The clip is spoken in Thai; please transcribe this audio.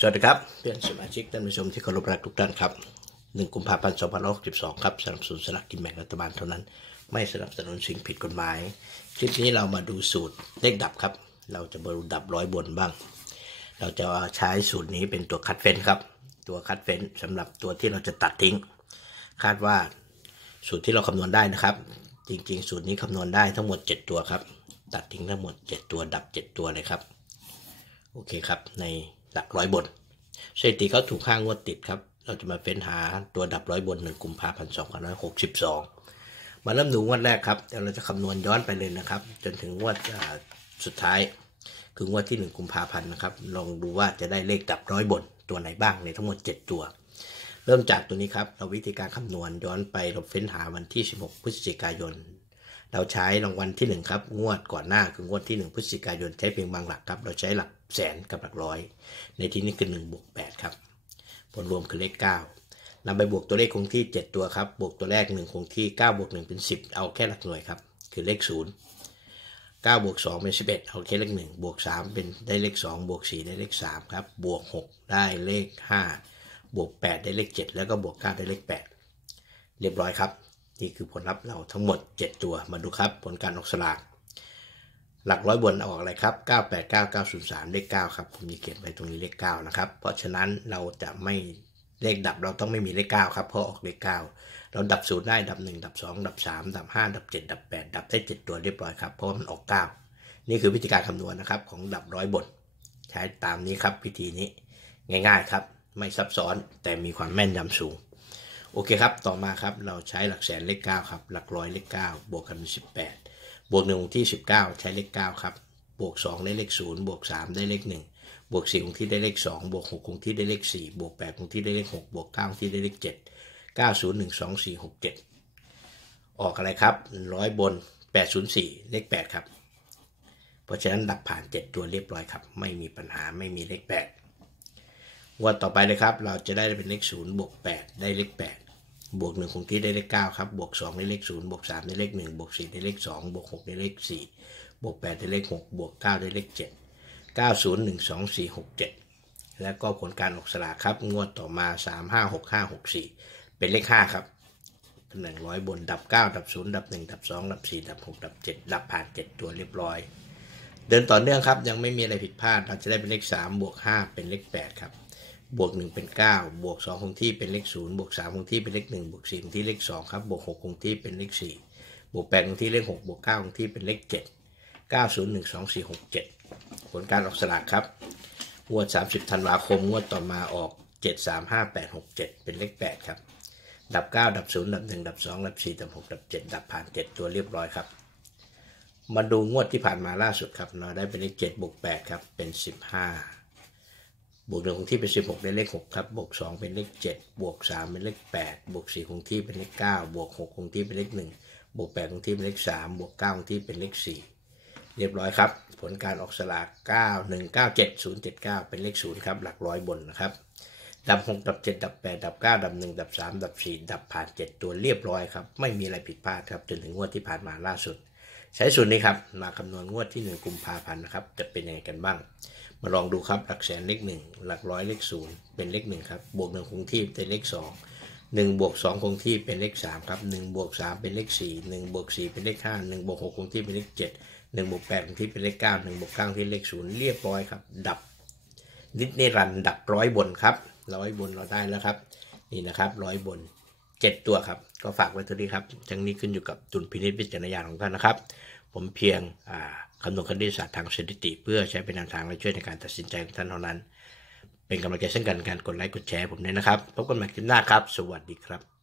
สวัสดีครับเพื่อนสมาชิกท่านผู้ชมที่เคารพรักทุกท่านครับ1กุมภาพันธ์2562ครับสนับสนุนสลากกินแบ่งรัฐบาลเท่านั้น ไม่สนับสนุนสิ่งผิดกฎหมาย คลิปนี้เรามาดูสูตรเลขดับครับ เราจะมาดูดับร้อยบนบ้าง เราจะใช้สูตรนี้เป็นตัวคัดเฟ้นครับ ตัวคัดเฟ้นสำหรับตัวที่เราจะตัดทิ้ง คาดว่าสูตรที่เราคำนวณได้นะครับ จริง ๆ สูตรนี้คำนวณได้ทั้งหมด 7 ตัวครับ ตัดทิ้งทั้งหมด 7 ตัวดับ 7 ตัวเลยครับ โอเคครับใน หลักร้อยบนสถิติเขาถูกข้างงวดติดครับ เราจะมาเฟ้นหาตัวดับร้อยบนหนึ่งกุมภาพันธ์สองพันหกสิบสองมาเริ่มดูงวดแรกครับเดี๋ยวเราจะคำนวณย้อนไปเลยนะครับ จนถึงงวดสุดท้าย คืองวดที่หนึ่งกุมภาพันธ์นะครับ ลองดูว่าจะได้เลขดับร้อยบนตัวไหนบ้างในทั้งหมด 7 ตัว เริ่มจากตัวนี้ครับ เราวิธีการคำนวณย้อนไปเราเฟ้นหาวันที่ 16 พฤศจิกายน เราใช้รางวัลที่ 1 ครับ งวดก่อนหน้าคืองวดที่ 1พฤศจิกายนใช้เพียงบางหลักครับ เราใช้หลักแสนกับหลักร้อย ในที่นี้คือ1บวก8ครับ ผลรวมคือเลข 9นำไปบวกตัวเลขคงที่ 7 ตัวครับ บวกตัวแรก 1 คงที่ 9 บวก 1 เป็น 10 เอาแค่หลักหน่วยครับ คือเลข 0 9บวก2เป็น 11 เอาแค่เลข 1 บวก 3 เป็นได้เลข 2 บวก 4 ได้เลข 3 ครับ บวก 6 ได้เลข 5 บวก 8 ได้เลข 7 แล้วก็บวก 9 ได้เลข 8 เรียบร้อยครับ นี่คือผลลัพธ์เราทั้งหมด 7 ตัว มาดูครับผลการออกสลาก หลักร้อยบนออกอะไรครับ 989 903 เลข 9 ครับ ผมมีเขียนไว้ตรงนี้เลข 9 นะครับ เพราะฉะนั้นเราจะไม่เลขดับเราต้องไม่มีเลข 9 ครับ เพราะออกเลข 9 เราดับศูนย์ได้ดับ 1 ดับ 2 ดับ 3 ดับ 5 ดับ 7 ดับ 8 ดับได้ 7 ตัวเรียบร้อยครับ เพราะมันออก 9 นี่คือวิธีการคำนวณนะครับของดับร้อยบน ใช้ตามนี้ครับวิธีนี้ ง่าย ๆครับ ไม่ซับซ้อนแต่มีความแม่นยำสูง โอเคครับ ต่อมาครับ เราใช้หลักแสนเลข 9 ครับ หลักร้อยเลข 9 บวกกันเป็น18 บวก1ที่ 19 ใช้เลข 9 ครับ บวก 2 ได้เลข 0 บวก 3 ได้เลข 1 บวก4คงที่ได้เลข 2 บวก6คงที่ได้เลข 4 บวก8คงที่ได้เลข 6 บวก9คงที่ได้เลข 7 9 0 1 2 4 6 7 ออกอะไรครับ ร้อยบน 804 เลข 8 ครับ เพราะฉะนั้นดับผ่าน 7 ตัวเรียบร้อยครับ ไม่มีปัญหาไม่มีเลข 8 วันต่อไปเลยครับ เราจะได้เป็นเลข 0 บวก 8 ได้เลข 8 บวก1คงที่ได้เลข9ครับ บวก2ได้เลข0บวก3ได้เลข1บวก4ได้เลข2บวก6ได้เลข4บวก8ได้เลข6บวก9ได้เลข7 9 0 1 2 4 6 7แล้วก็ผลการออกสลากครับ งวดต่อมา3 5 6 5 6 4เป็นเลข5ครับตำแหน่งร้อยบนดับ9ดับ0ดับ1ดับ2ดับ4ดับ6ดับ7ดับผ่าน7ตัวเรียบร้อย เดินต่อเนื่องครับ ยังไม่มีอะไรผิดพลาดเราจะได้เป็นเลข3บวก5เป็นเลข8ครับ บวก 1 เป็น 9 บวก 2 คงที่เป็นเลข 0 บวก 3 คงที่เป็นเลข 1 บวก 4 คงที่เลข 2 ครับ บวก 6 คงที่เป็นเลข 4 บวก 8 คงที่เลข 6 บวก 9 คงที่เป็นเลข 7 9 0 1 2 4 6 7 ผลการออกสลากครับ งวด 30 ธันวาคม งวดต่อมาออก 7 3 5 8 6 7 เป็นเลข 8 ครับ ดับ 9 ดับ 0 ดับ 1 ดับ 2 ดับ 4 ดับ 6 ดับ 7 ดับผ่าน 7 ตัวเรียบร้อยครับ มาดูงวดที่ผ่านมาล่าสุดครับ เราได้เป็นเลข 7 บวก 8 ครับ เป็น 15 บวก1คงที่เป็น16ได้เลข6ครับ บวก2เป็นเลข7บวก3เป็นเลข8บวก4คงที่เป็นเลข9บวก6คงที่เป็นเลข1บวก8คงที่เป็นเลข3บวก9คงที่เป็นเลข4เรียบร้อยครับ ผลการออกสลาก9197079เป็นเลข0ครับ หลักร้อยบนนะครับ ดับ6ดับ7ดับ8ดับ9ดับ1ดับ3ดับ4ดับผ่าน7ตัวเรียบร้อยครับ ไม่มีอะไรผิดพลาดครับจนถึงงวดที่ผ่านมาล่าสุด ใช้สูตรนี้ครับมาคำนวณงวดที่1กุมภาพันธ์นะครับจะเป็นยังไงกันบ้าง มาลองดูครับหลักแสนเลข1หลักร้อยเลข0เป็นเลข1ครับบวก1คงที่เป็นเลข2 1บวก2คงที่เป็นเลข3ครับ1บวก3เป็นเลข4 1บวก4เป็นเลข5 1บวก6คงที่เป็นเลข7 1บวก8คงที่เป็นเลข9 1บวก9ที่เลข0เรียบร้อยครับ ดับนิดนิรันดับร้อยบนครับร้อยบนเราได้แล้วครับ นี่นะครับร้อยบนเจ็ดตัวครับ ก็ฝากไว้ตัวนี้ครับทั้งนี้ขึ้นอยู่กับดุลพินิจพิจารณาญาณของท่านนะครับ ผมเพียง คำนวณคณิตศาสตร์ทางสถิติ เพื่อใช้เป็นแนวทางและช่วยในการตัดสินใจของท่านเท่านั้น เป็นกำลังใจเช่นกันการกดไลค์กดแชร์ผมด้วยนะครับ พบกันใหม่คลิปหน้าครับ สวัสดีครับ